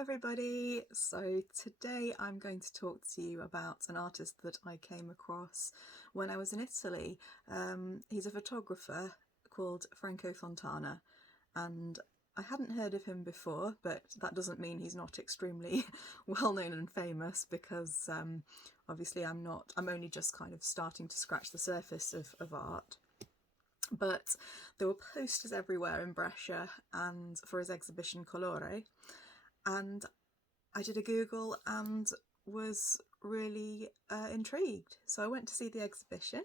everybody. So today I'm going to talk to you about an artist that I came across when I was in Italy. He's a photographer called Franco Fontana, and I hadn't heard of him before, but that doesn't mean he's not extremely well known and famous, because obviously I'm only just kind of starting to scratch the surface of art. But there were posters everywhere in Brescia and for his exhibition Colore, and I did a Google and was really intrigued. So I went to see the exhibition,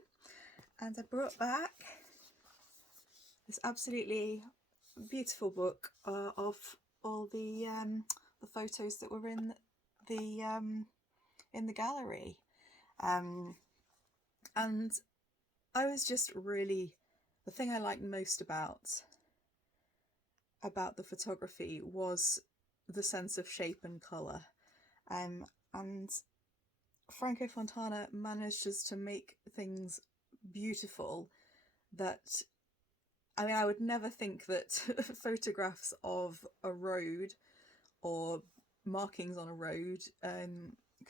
and I brought back this absolutely beautiful book of all the photos that were in the gallery, and I was just really, the thing I liked most about the photography was the sense of shape and colour, and Franco Fontana manages to make things beautiful that, I mean, I would never think that photographs of a road or markings on a road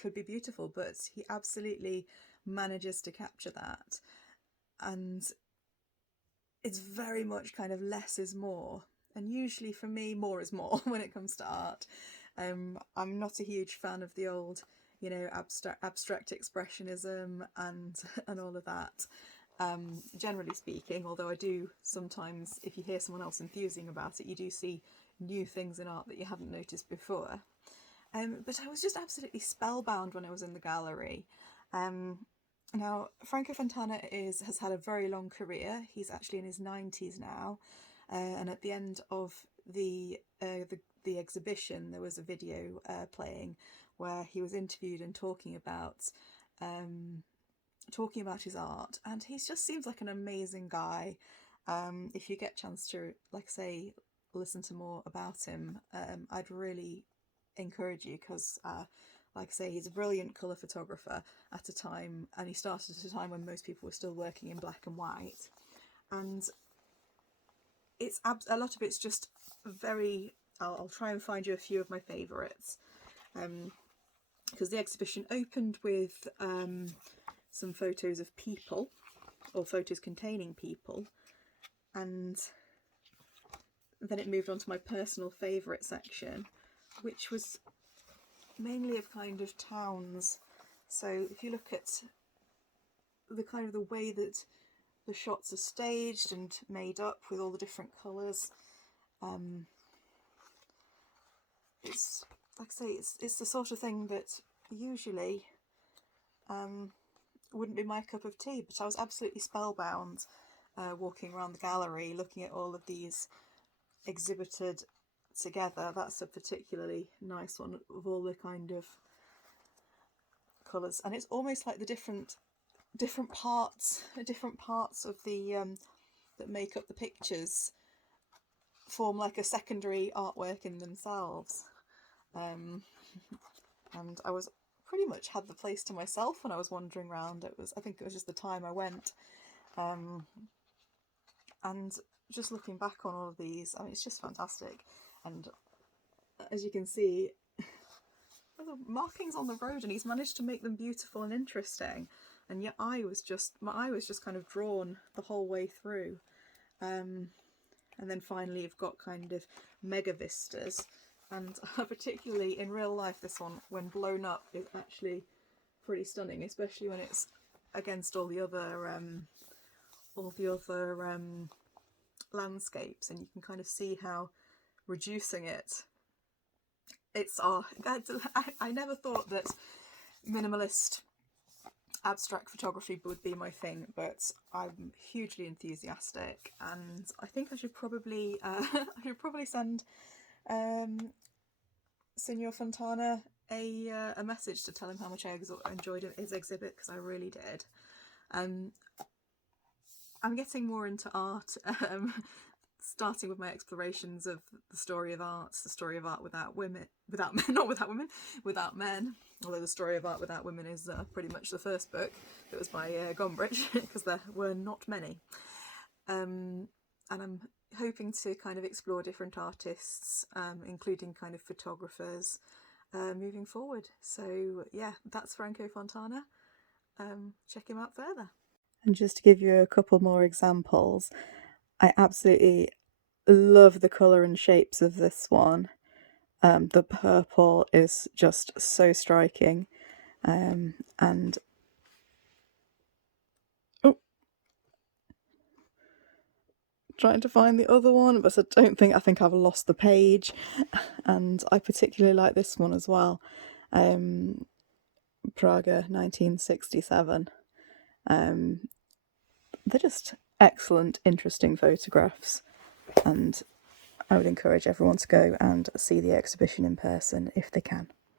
could be beautiful, but he absolutely manages to capture that. And it's very much kind of less is more. And usually for me, more is more when it comes to art. I'm not a huge fan of the old, abstract expressionism and all of that. Generally speaking, although I do sometimes, if you hear someone else enthusing about it, you do see new things in art that you hadn't noticed before. But I was just absolutely spellbound when I was in the gallery. Now, Franco Fontana has had a very long career. He's actually in his 90s now, and at the end of the exhibition, there was a video playing where he was interviewed and talking about his art, and he just seems like an amazing guy. If you get a chance to, like I say, listen to more about him, I'd really encourage you, because like I say, he's a brilliant colour photographer at a time, and he started at a time when most people were still working in black and white. And it's a lot of it's just very, I'll try and find you a few of my favourites, because the exhibition opened with some photos of people, or photos containing people, and then it moved on to my personal favourite section, which was mainly of kind of towns. So if you look at the kind of the way that the shots are staged and made up with all the different colours, it's, like I say, it's the sort of thing that usually wouldn't be my cup of tea, but I was absolutely spellbound walking around the gallery looking at all of these exhibited together. That's a particularly nice one, of all the kind of colours, and it's almost like the different parts of the that make up the pictures form like a secondary artwork in themselves. And I was pretty much had the place to myself when I was wandering around. I think it was just the time I went, and just looking back on all of these, I mean, it's just fantastic. And as you can see, the markings on the road, and he's managed to make them beautiful and interesting. And yet my eye was just kind of drawn the whole way through. And then finally you've got kind of mega vistas, and particularly in real life, this one, when blown up, is actually pretty stunning, especially when it's against all the other landscapes, and you can kind of see how reducing it. I never thought that minimalist abstract photography would be my thing, but I'm hugely enthusiastic, and I think I should probably send Signor Fontana a message to tell him how much I enjoyed his exhibit, because I really did. I'm getting more into art, starting with my explorations of the story of art without men, without men. Although the story of art without women is pretty much the first book. It was by Gombrich, because there were not many. I'm hoping to kind of explore different artists, including kind of photographers, moving forward. So yeah, that's Franco Fontana. Check him out further. And just to give you a couple more examples, I absolutely love the colour and shapes of this one. The purple is just so striking, and oh, trying to find the other one, but I think I've lost the page. And I particularly like this one as well, Praga 1967. They're just excellent, interesting photographs, and I would encourage everyone to go and see the exhibition in person if they can.